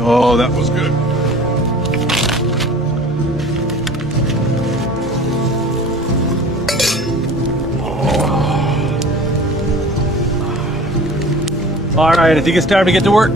Oh, that was good. All right, I think it's time to get to work.